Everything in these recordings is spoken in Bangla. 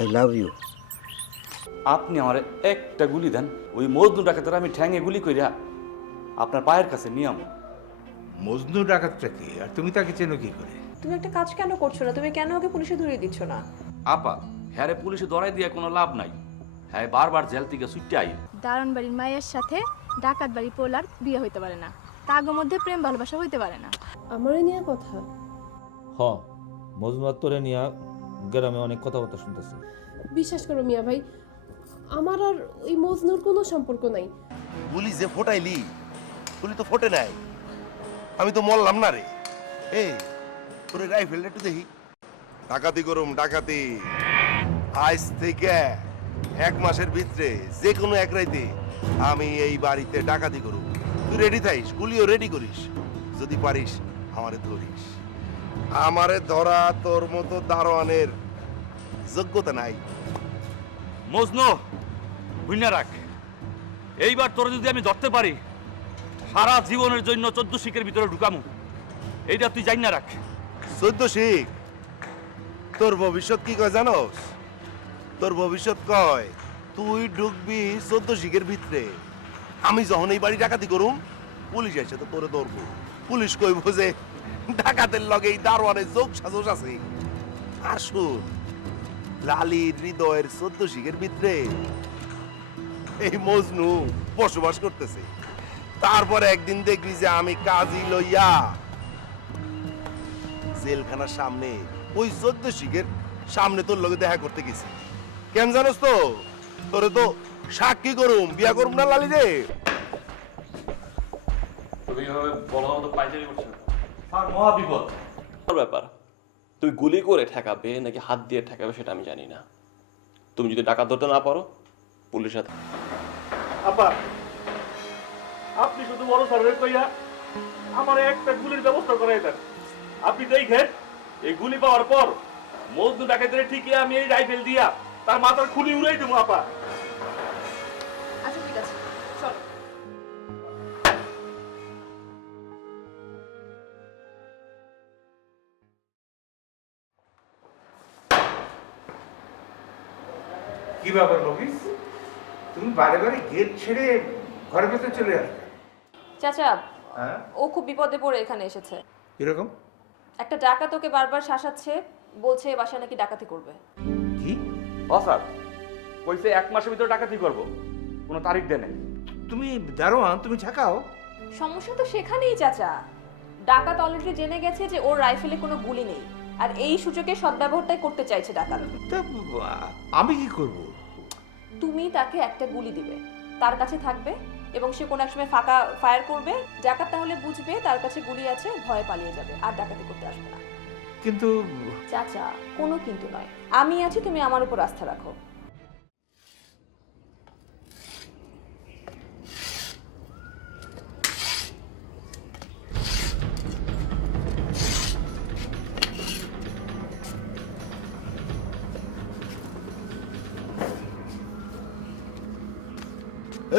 I love you. আপনি আমার একটা গুলি দেন, ওই মজনু ডাকাতের আমি ঠ্যাঙে গুলি কইরা আপনার পায়ের কাছে নিয়ে আমো। মজনু ডাকাতটা কি, আর তুমি তাকে চেনো কি করে? তুমি একটা কাজ কেন করছো না? তুমি কেন ওকে পুলিশে ধরিয়ে দিচ্ছ না? আপা, হ্যাঁ পুলিশে ধরাই দিয়ে কোনো লাভ নাই। হ্যাঁ বারবার জেল থেকে ছুটে আই। দারোয়ান বাড়ির মায়ের সাথে ডাকাত বাড়ি পোলার বিয়ে হইতে পারে না, তাগো মধ্যে প্রেম ভালোবাসা হইতে পারে না। আমারই নিয়ে কথা। হ, মজনুয়ার তোরে নিয়ে গ্রামে অনেক কথাবার্তা শুনতেছি। বিশ্বাস করো মিয়া ভাই, আমার আর ওই মজনুর কোনো সম্পর্ক নাই। গুলি যে ফোটাইলি, গুলি তো ফোটে নাই। আমি তো মরলাম না রে। এই তোর রাইফেলটা একটু দেখি। ডাকাতি করুম, ডাকাতি। আজ থেকে 1 মাসের ভিতরে যে কোনো এক রাইতে আমি এই বাড়িতে ডাকাতি করুম। তুই রেডি থাইস, গুলিও রেডি করিস। যদি পারিস আমারে ধরিস। আমারে ধরা তোর মতো দারোয়ানের যোগ্যতা নাই। মজনু বুঝনা রাখ, এইবার তোর যদি আমি ধরতে পারি সারা জীবনের জন্য 14 শিখের ভিতরে ঢুকামু, এইটা তুই জানি না রাখ। 14 শিখ? তোর ভবিষ্যৎ কি কয় জানোস? তোর ভবিষ্যৎ কয় তুই ঢুকবি 14 শিখের ভিতরে। আমি যখন এই বাড়ি ডাকাতি করুম, পুলিশ এসে তো তোরে ধরবো। পুলিশ কইব যে ডাকাতের লগে এই দারোয়ানের যোগ সাজস আছে। আর শুন, লালির হৃদয়ের 14 শিখের ভিতরে এই মজনু বসবাস করতেছে। তারপরে একদিন দেখবি যে আমি কাজী লইয়া জেলখানার সামনে ওই 14 শিখের সামনে তোর লগে দেখা করতে গেছি। কেন জানোস তো? তোরে তো সাক্ষী করুম, বিয়া করুম না লালি রে। তুমি এভাবে বলা মতো পাইচারি করছো, আর মহা বিপদ ব্যাপার। তুই গুলি করে ঠেকাবে নাকি হাত দিয়ে ঠেকাবে সেটা আমি জানি না। তুমি যদি ডাকাত ধরতে না পারো, পুলিশ সাথে। আপা, আপনি শুধু বড় সার্ভে কইয়া আমার একটা গুলির ব্যবস্থা করাই দেন। আপনি দেখেন এই গুলি পাওয়ার পর মজনু ডাকাতের ঠিকই আমি এই রাইফেল দিয়া তার মাথার খুলি উড়াই দেবো। আপা আচ্ছা ঠিক আছে, চলো। কি ব্যাপার মফিজ, তুমি বারে বারে গেট ছেড়ে ঘরের ভেতরে চলে আসবে? চাচা, হ্যাঁ, ও খুব বিপদে পড়ে এখানে এসেছে। এরকম একটা ডাকাত ওকে বারবার শাসাচ্ছে, বলছে এ বাসায় নাকি ডাকাতি করবে। কি? ও স্যার কইছে 1 মাসের ভিতরে ডাকাতি করব, কোনো তারিখ দেয় নাই। তুমি দারোয়ান, তুমি ঝাঁকাও। সমস্যা তো সেখানেই চাচা। ডাকাত অলরেডি জেনে গেছে যে ওর রাইফেলে কোনো গুলি নেই, আর এই সুযোগে সদ্ব্যবহারটাই করতে চাইছে ডাকাত। তা আমি কি করব? তুমি তাকে একটা গুলি দিবে, তার কাছে থাকবে, এবং সে কোনো এক সময় ফাঁকা ফায়ার করবে। ডাকাত তাহলে বুঝবে তার কাছে গুলি আছে, ভয়ে পালিয়ে যাবে, আর ডাকাতি করতে আসবে না। কিন্তু চাচা, কোনো কিন্তু নয়, আমি আছি, তুমি আমার উপর আস্থা রাখো।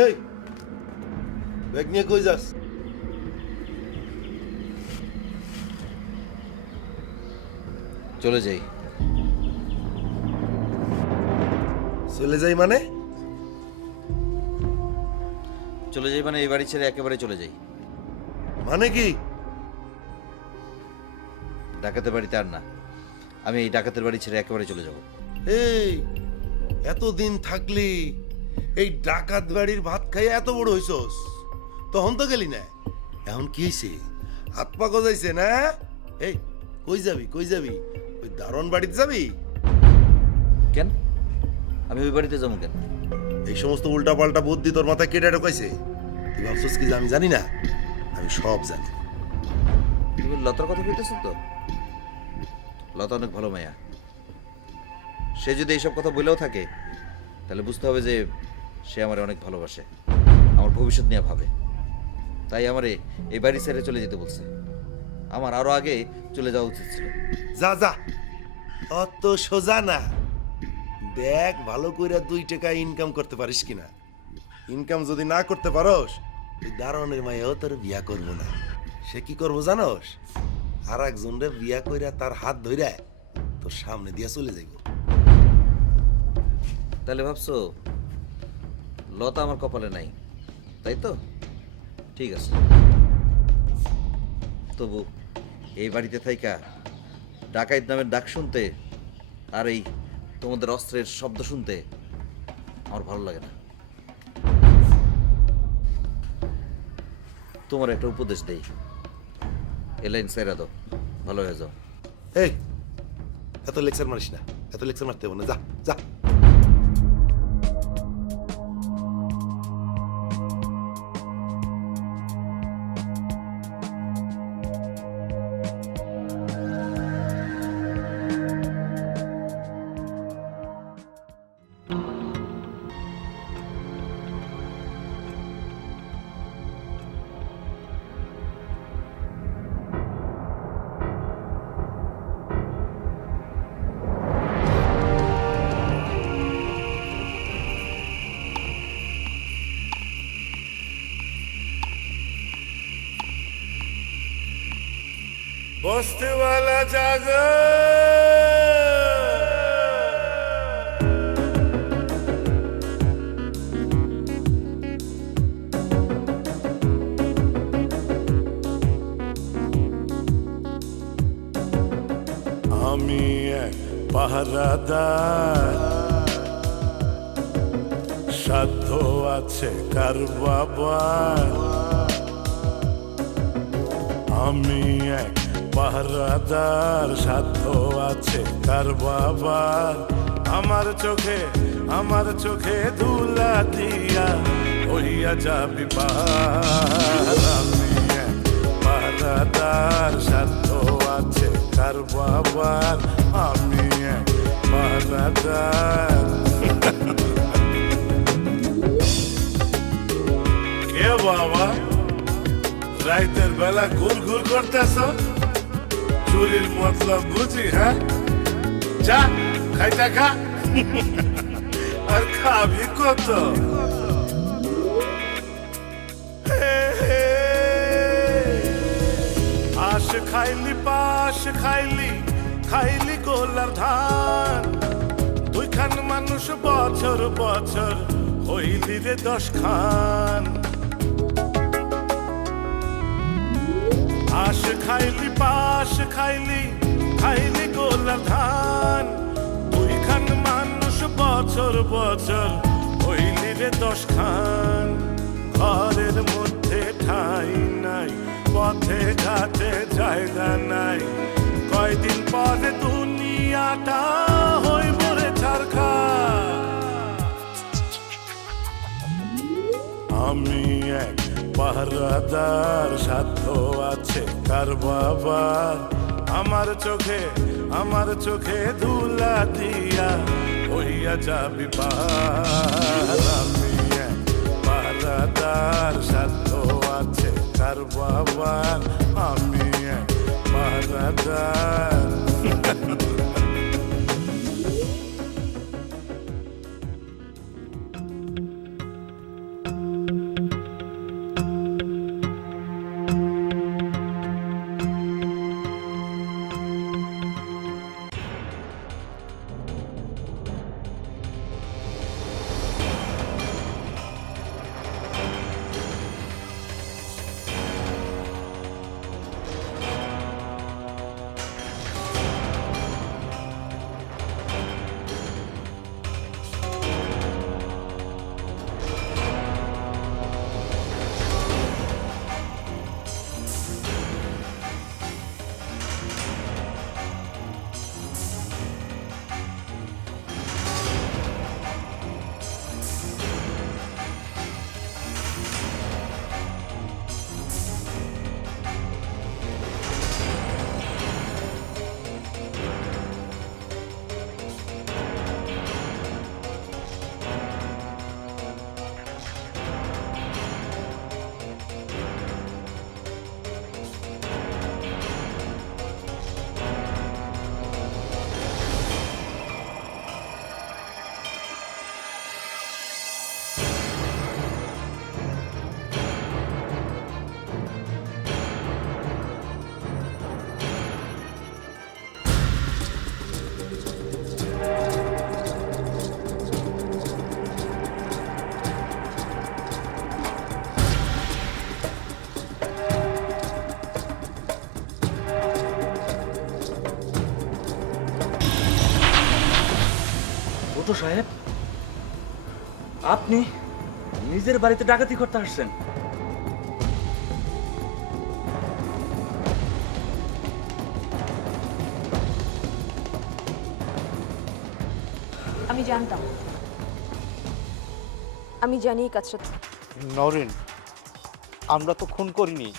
এই ব্যাগ নিয়ে কই যাস? চলে যাই। চলে যাই মানে? চলে যাই মানে এই বাড়ি ছেড়ে একেবারে চলে যাই। মানে কি? ডাকাতের বাড়িতে আর না, আমি এই ডাকাতের বাড়ি ছেড়ে একেবারে চলে যাব। এই এতদিন থাকলি এই ডাকাত বাড়ির ভাত খাইয়া এত বড় হইছস, তখন তো গেলি না, এখন কি হয়েছে? হাত পা গজাইছে না? এই কই যাবি, কই যাবি? ওই দারোয়ান বাড়িতে যাবি? কেন আমি ওই বাড়িতে যাবো কেন? এই সমস্ত উল্টা পাল্টা বুদ্ধি তোর মাথায় কেটে ঢোকাইছে? তুই ভাবছস কি যে আমি জানি না? আমি সব জানি। তুমি লতার কথা বলতেছো তো? লতা অনেক ভালো মায়া। সে যদি এইসব কথা বলেও থাকে তাহলে বুঝতে হবে যে সে আমার অনেক ভালোবাসে, আমার ভবিষ্যৎ নিয়ে ভাবে। তাই আমারে এই বাড়ি ছেড়ে চলে যেতে বলছে। আমার আরো আগে চলে যাওয়া উচিত ছিল। যা যা, অত সোজা না। দেখ ভালো কইরা 2 টাকা ইনকাম করতে পারিস কিনা। ইনকাম যদি না করতে পারোস, ওই দারোয়ানের মাইয়াও তোর বিয়া করবো না। সে কি করবো জানোস? আর একজনরে বিয়া কইরা তার হাত ধইরা তোর সামনে দিয়া চলে যাইব। তাহলে ভাবছো লতা আমার কপালে নাই, তাই তো? ঠিক আছে, তবু এই বাড়িতে থাইকা ডাকাইত নামের ডাক শুনতে আর এই তোমাদের অস্ত্রের শব্দ শুনতে আমার ভালো লাগে না। তোমার একটা উপদেশ দেই, এ লাইন সেরা দাও, ভালো হয়ে যাও। এই এত লেকচার মারিস না, এত লেকচার মারতে হবে না, যা যা। বস্তিওয়ালা জাগো, আমি এক পাহারাদার, সাধ্য আছে কার বাবার। আমি এক পাহারাদার, সাধ্য আছে কার বাবার। আমার চোখে ধুলা দিয়া হইয়া যাবি পার। আমি এক পাহারাদার, সাধ্য আছে কার বাবার। আমি এক পাহারাদার। কে বাবা রাইতের বেলা ঘুর করতেছ? চুরির মতলব বুঝি? হ্যাঁ, যা খাইটা খা। আর খাবি কত? আশ খাইলি, পাশ খাইলি গোলার ধান। 2 খান মানুষ বছর হইলি রে 10 খান। আশ খাইলি, পাশ খাইলি গোলার ধান। 2 খান মানুষ বছর হইলি রে 10 খান। ঘরের মধ্যে ঠাই নাই, পথে ঘাটে জায়গা নাই। কয়দিন পরে দুনিয়াটা হইব রে ছারখার। আমি এক পাহারাদার, সাধ্য আছে কার বাবার। আমার চোখে ধুলা দিয়া হইয়া যাবি পার। আমি এক পাহারাদার, সাধ্য আছে কার বাবার। আমি এক পাহারাদার। ছোট সাহেব, আপনি নিজের বাড়িতে ডাকাতি করতে আসছেন? আমি জানতাম, আমি জানি এই কাজটা ঠিক। নরেন, আমরা তো খুন করিনি,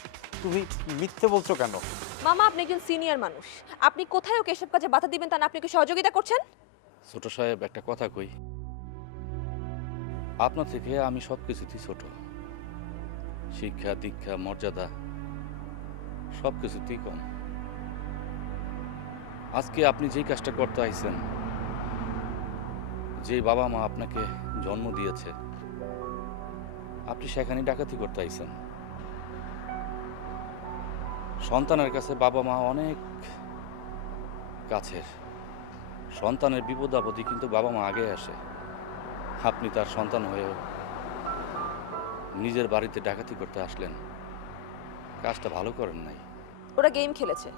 তুমি মিথ্যে বলছো কেন? মামা, আপনি একজন সিনিয়র মানুষ, আপনি কোথায় ওকে এসব কাজে বাধা দিবেন তা না আপনি ওকে সহযোগিতা করছেন? ছোট সাহেব, একটা কথা কই, আপনার থেকে আমি সব কিছুতেই ছোট। শিক্ষা, দীক্ষা, মর্যাদা সব কিছুতেই কম। আজকে আপনি যেই কাজটা করতে আইছেন, যে বাবা মা আপনাকে জন্ম দিয়েছে, আপনি সেখানে ডাকাতি করতে আইছেন। সন্তানের কাছে বাবা মা অনেক কাছের। সন্তানের বিপদ আপদে কিন্তু বাবা মা আগে আসে। আপনি তার সন্তান হয়েও নিজের বাড়িতে ডাকাতি করতে আসলেন, কাজটা ভালো করেন নাই। ওরা গেম খেলেছে,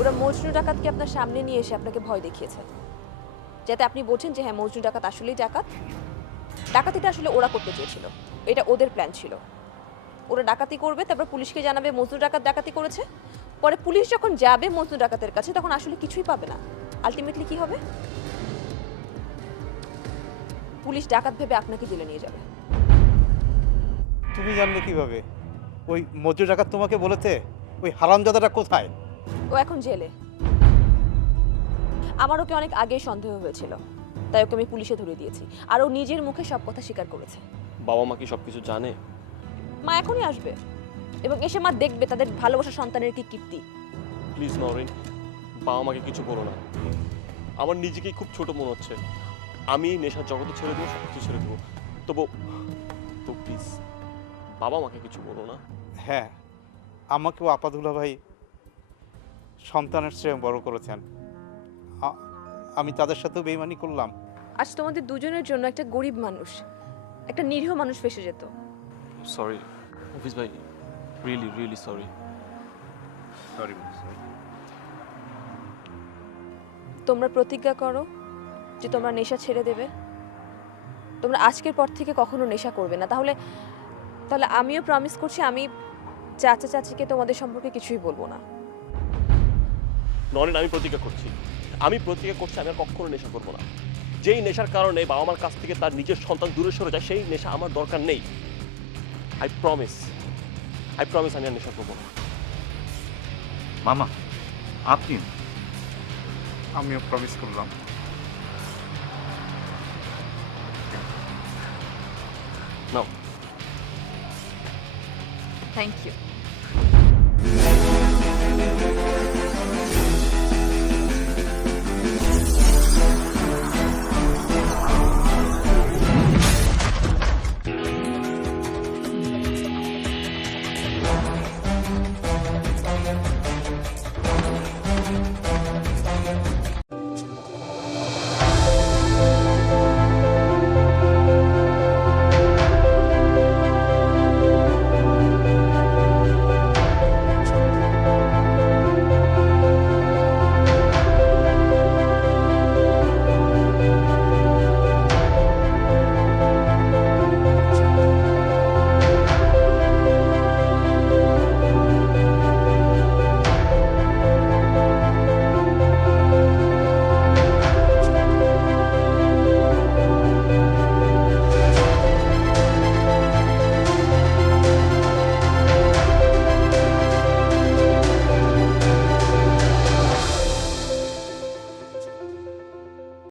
ওরা মজনু ডাকাতকে আপনার সামনে নিয়ে এসে আপনাকে ভয় দেখিয়েছে, যাতে আপনি বোঝেন যে হ্যাঁ, মজনু ডাকাত আসলেই ডাকাত। ডাকাতিটা আসলে ওরা করতে চেয়েছিল, এটা ওদের প্ল্যান ছিল। ওরা ডাকাতি করবে, তারপর পুলিশকে জানাবে মজনু ডাকাত ডাকাতি করেছে। পরে পুলিশ যখন যাবে মজনু ডাকাতের কাছে, তখন আসলে কিছুই পাবে না। আলটিমেটলি কি হবে? পুলিশ ডাকাত ভেবে আপনাকে জেলে নিয়ে যাবে। তুমি জানলে কিভাবে? ওই মজুর ডাকাত তোমাকে বলেছে? ওই হারামজাদাটা কোথায়? ও এখন জেলে। আমার ওকে অনেক আগেই সন্দেহ হয়েছিল, তাই ওকে আমি পুলিশে ধরে দিয়েছি। আর ও নিজের মুখে সব কথা স্বীকার করেছে। বাবা মা কি সবকিছু জানে? মা এখনই আসবে এবং এসে মা দেখবে তাদের ভালোবাসা সন্তানের কি কীর্তি। প্লিজ নরেন, বাবা মাকে কিছু বলো না। আমার নিজেকেই খুব ছোট মনে হচ্ছে। আমি নেশার জগতে ছেড়ে দেবো, সব কিছু ছেড়ে দেবো, তবু তো প্লিজ বাবা মাকে কিছু বলো না। হ্যাঁ, আমাকেও আপাদুল্লাহ ভাই সন্তানের চেয়ে বড় করেছেন। আমি তাদের সাথেও বেইমানি করলাম। আজ তোমাদের দুজনের জন্য একটা গরিব মানুষ, একটা নিরীহ মানুষ ফেসে যেত। সরি অফিস ভাই, রিয়েলি রিয়েলি সরি। সরি। তোমরা প্রতিজ্ঞা করো যে তোমরা নেশা ছেড়ে দেবে। তোমরা আজকের পর থেকে কখনো নেশা করবে না। তাহলে আমিও প্রমিস করছি, আমি চাচা চাচিকে তোমাদের সম্পর্কে কিছুই বলবো না। নরেন, আমি প্রতিজ্ঞা করছি আমি আর কখনো নেশা করবো না। যেই নেশার কারণে বাবা মার কাছ থেকে তার নিজের সন্তান দূরে সরে যায়, সেই নেশা আমার দরকার নেই। আই প্রমিস আমি আর নেশা করবো না। মামা, আপনি? আমিও প্রমিস করলাম। নাও। Thank you.